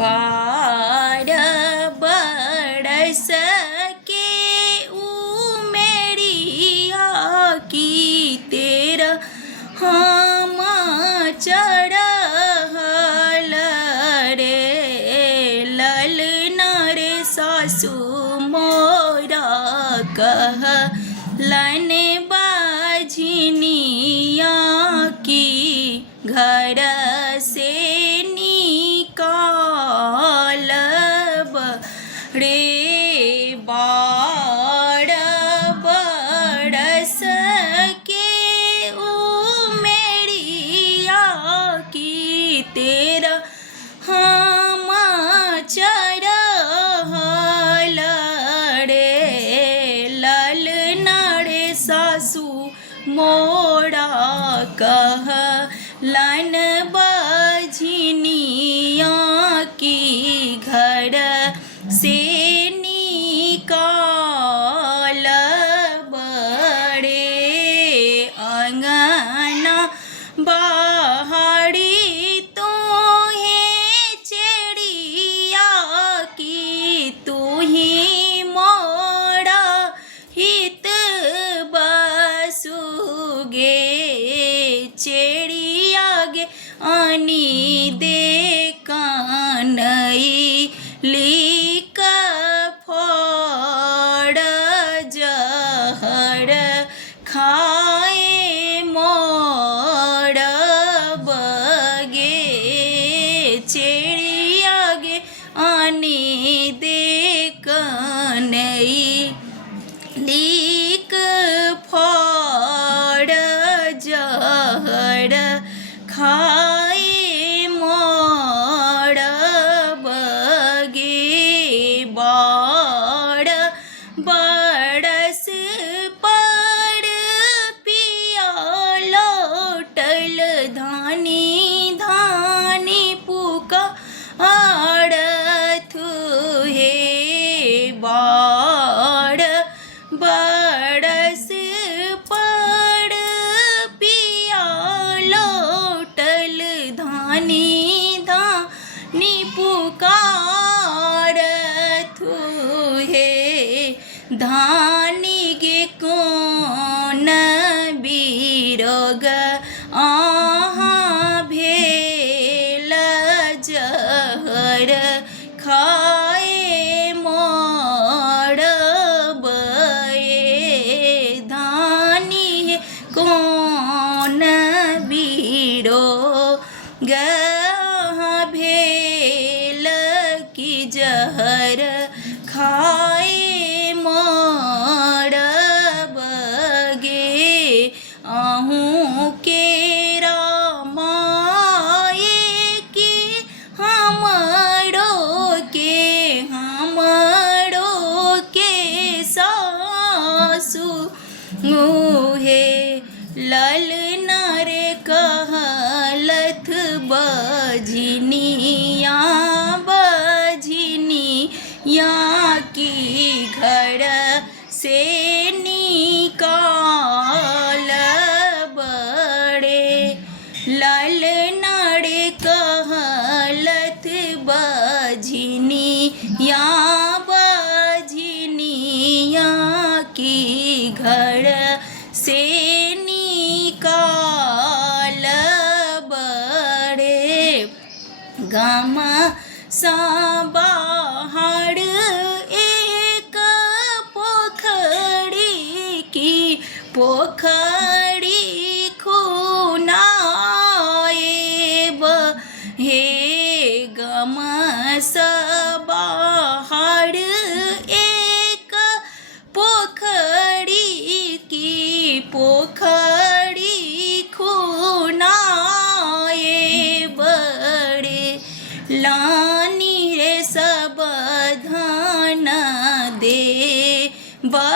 बार बरस के उमेरिया की तेरा हम चढ़ल रे ललना रे सासु मोरा कहलन बाझनिया की घर से निकालब रे बार बरस के उमेरिया की तेरा हम चढ़ल रे ललना रे सासु मोरा कहलन बाझनिया की घर से निकालब रे अंगना बाहरी तू ही चिड़िया की तू ही मोरा हित बसुगे चिड़िया गे आनी दे कानई लिक फोड़ जहर खाए मोर बगे चिड़िया गे आनी दे कानई लिक फोड़ जहर खाए मोर बगे बाड़ बरस पर पिया लौटल धानी धानी पुकारत हे बाड़ बरस पर पिया लौटल धानी धानी पुकारत हे धानी गे कौन बिरोग आहा भेल जहर खाए मोर बये धानी कौन बिरोग भेल की जहर खाए मोर बगे आहूँ के रामाए की हमरो के सासु मुहे ललना रे कहलथ बझनिया बझनिया की घर से निकालब रे ललना रे कहलथ बझनिया बझनिया की घर से निकालब रे गामा सा बाहर एक पोखरी की पोखरी खुनाएब हे गामा सा बाहर एक पोखरी की पोखरी खुनाएब रे लानी रे सब धान दे बा